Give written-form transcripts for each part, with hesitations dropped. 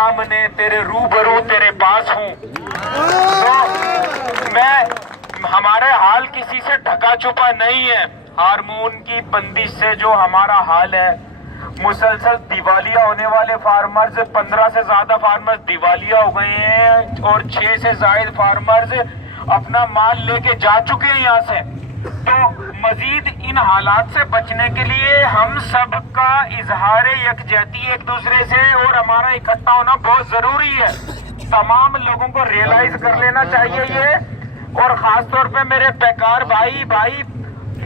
सामने तेरे रूबरू तेरे पास हूँ। तो मैं हमारे हाल किसी से ढका छुपा नहीं है। हार्मोन की बंदिश से जो हमारा हाल है, मुसलसल दिवालिया होने वाले फार्मर्स 15 से ज्यादा फार्मर्स दिवालिया हो गए हैं और 6 से ज्यादा फार्मर्स अपना माल लेके जा चुके हैं यहाँ से। तो मजीद इन हालात से बचने के लिए हम सब का इजहार यकजहती एक दूसरे से और हमारा इकट्ठा होना बहुत जरूरी है। तमाम लोगों को रियलाइज कर लेना चाहिए ये, और खास तौर पे मेरे बेकार भाई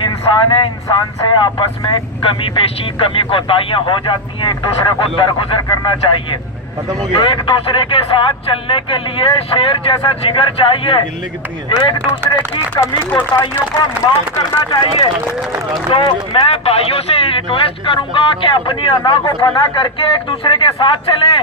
इंसान है, इंसान से आपस में कमी पेशी कमी कोताहियां हो जाती हैं। एक दूसरे को दरगुजर करना चाहिए। एक दूसरे के साथ चलने के लिए शेर जैसा जिगर चाहिए। एक दूसरे की कमी कोताहियों को माफ करना चाहिए। तो मैं भाइयों से रिक्वेस्ट करूंगा कि अपनी अना को फना करके एक दूसरे के साथ चलें,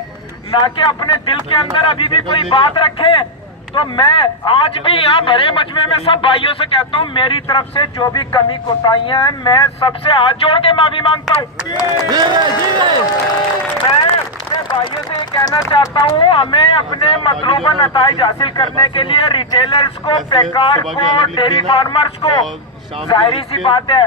ना कि अपने दिल के अंदर अभी भी कोई बात रखें। तो मैं आज भी यहाँ भरे मजमे में सब भाइयों से कहता हूँ, मेरी तरफ से जो भी कमी कोताहियां हैं मैं सबसे हाथ जोड़ के माफी मांगता हूँ। मैं भाइयों से ये कहना चाहता हूँ, हमें अपने मतलूबा नताइज हासिल करने के लिए रिटेलर्स को, पैकार को, डेयरी फार्मर्स को, जाहिर सी बात है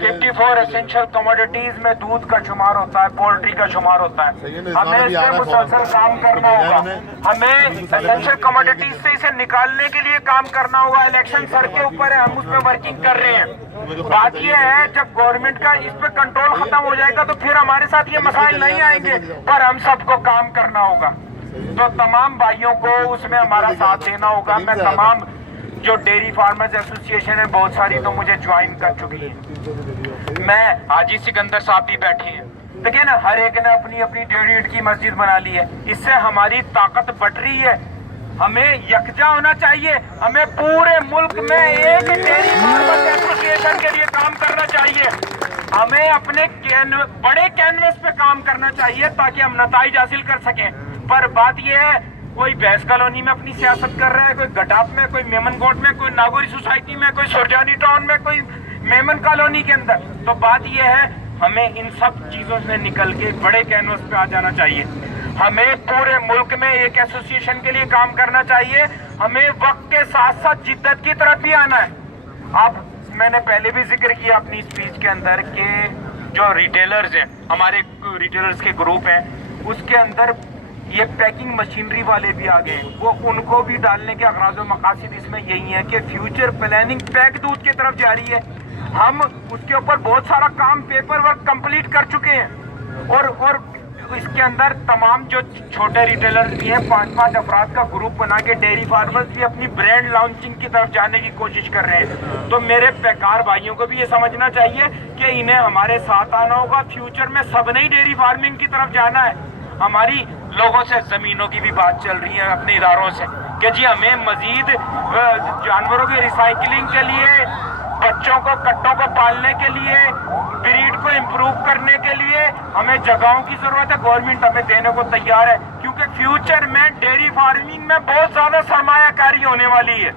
54 एसेंशियल कमोडिटीज में दूध का शुमार होता है, पोल्ट्री का शुमार होता है। हमें इस पर मुसलसल काम करना होगा। हमें एसेंशियल कमोडिटीज से इसे निकालने के लिए काम करना होगा। इलेक्शन सर के ऊपर है, हम उस पर वर्किंग कर रहे हैं। बात यह है, जब गवर्नमेंट का इस पर कंट्रोल खत्म हो जाएगा तो फिर हमारे साथ ये मसाइल नहीं आएंगे, पर हम सबको काम करना होगा। तो तमाम भाइयों को उसमें हमारा साथ देना होगा। मैं तमाम जो डेयरी फार्मर्स एसोसिएशन है बहुत सारी तो मुझे ज्वाइन कर चुकी है। मैं हाजी सिकंदर साहब भी बैठे हैं, देखिए ना, हर एक ने अपनी अपनी 1.5 ईंट की मस्जिद बना ली है। इससे हमारी ताकत बढ़ रही है। हमें यकजा होना चाहिए। हमें पूरे मुल्क में एक डेयरी फार्मर्स एसोसिएशन के लिए काम करना चाहिए। हमें अपने बड़े कैनवस पे काम करना चाहिए ताकि हम नताइज हासिल कर सकें। पर बात यह है, कोई भैंस कॉलोनी में अपनी सियासत कर रहा है, कोई गडाप में, कोई मेमन कोट में, कोई नागौरी सोसाइटी में, कोई सुरजानी टाउन में, कोई मेमन कॉलोनी के अंदर। तो बात यह है, हमें इन सब चीजों से निकल के बड़े कैनवस पे आ जाना चाहिए। हमें पूरे मुल्क में एक एसोसिएशन के लिए काम करना चाहिए। हमें वक्त के साथ साथ जिद्दत की तरफ भी आना है। अब मैंने पहले भी जिक्र किया अपनी स्पीच के अंदर कि जो रिटेलर्स हैं, हमारे रिटेलर्स के ग्रुप हैं, उसके अंदर ये पैकिंग मशीनरी वाले भी आ गए। वो उनको भी डालने के अगराज़ व मकासद इसमें यही है कि फ्यूचर प्लानिंग पैक दूध की तरफ जारी है। हम उसके ऊपर बहुत सारा काम, पेपर वर्क कंप्लीट कर चुके हैं। और इसके अंदर तमाम जो छोटे रिटेलर्स भी हैं, 5-5 अफराद का ग्रुप बना के डेयरी फार्मर्स भी अपनी ब्रांड लॉन्चिंग की तरफ जाने की कोशिश कर रहे हैं। तो मेरे पैकार भाइयों को भी ये समझना चाहिए कि इन्हें हमारे साथ आना होगा। फ्यूचर में सब ने डेयरी फार्मिंग की तरफ जाना है। हमारी लोगों से जमीनों की भी बात चल रही है अपने इदारों से कि जी हमें मजीद जानवरों की रिसाइकलिंग के लिए, बच्चों को, कट्टों को पालने के लिए, ब्रीड को इम्प्रूव करने के लिए हमें जगहों की जरूरत है। गवर्नमेंट हमें देने को तैयार है, क्योंकि फ्यूचर में डेयरी फार्मिंग में बहुत ज्यादा सरमायाकारी होने वाली है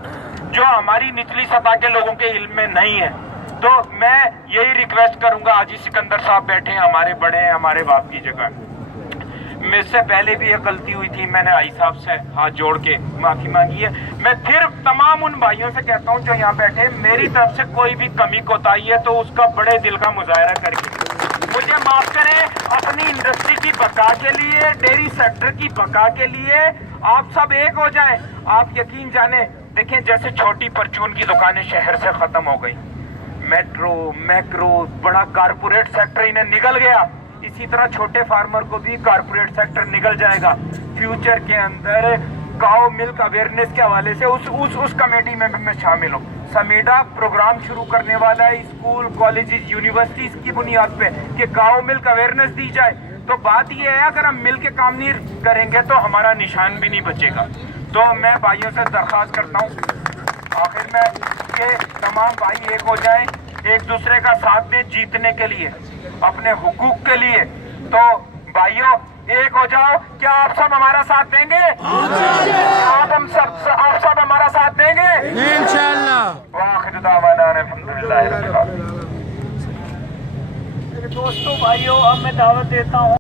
जो हमारी निचली सतह के लोगों के इल्म में नहीं है। तो मैं यही रिक्वेस्ट करूंगा, हाजी सिकंदर साहब बैठे हैं, हमारे बड़े हैं, हमारे बाप की जगह। मुझसे पहले भी एक गलती हुई थी, मैंने आई साहब से हाथ जोड़ के माफी मांगी है। मैं फिर तमाम उन भाइयों से कहता हूं जो यहाँ बैठे, मेरी तरफ से कोई भी कमी कोताही है तो उसका बड़े दिल का मुजाहरा करके मुझे माफ करें। अपनी इंडस्ट्री की बका के लिए, डेयरी सेक्टर की बका के लिए आप सब एक हो जाएं। आप यकीन जाने, देखें जैसे छोटी परचून की दुकानें शहर से खत्म हो गई, मेट्रो, मैक्रो, बड़ा कारपोरेट सेक्टर इन्हें निकल गया, इसी तरह छोटे फार्मर को भी कारपोरेट सेक्टर निकल जाएगा। फ्यूचर के अंदर काउ मिल्क अवेयरनेस के हवाले से उस कमेटी में मैं शामिल हूँ। समीडा प्रोग्राम शुरू करने वाला है स्कूल, कॉलेजेस, यूनिवर्सिटीज की बुनियाद पे कि काउ मिल्क अवेयरनेस दी जाए। तो बात यह है, अगर हम मिल के काम नहीं करेंगे तो हमारा निशान भी नहीं बचेगा। तो मैं भाइयों से दरख्वास्त करता हूँ आखिर में कि तमाम भाई एक हो जाएं, एक दूसरे का साथ दें जीतने के लिए, अपने हुकूक के लिए। तो भाइयों एक हो जाओ। क्या आप सब हमारा साथ देंगे? आप सब हमारा साथ देंगे इंशाअल्लाह। वाखिर दावाना अल्हम्दुलिल्लाह। दोस्तों भाइयों, अब मैं दावत देता हूँ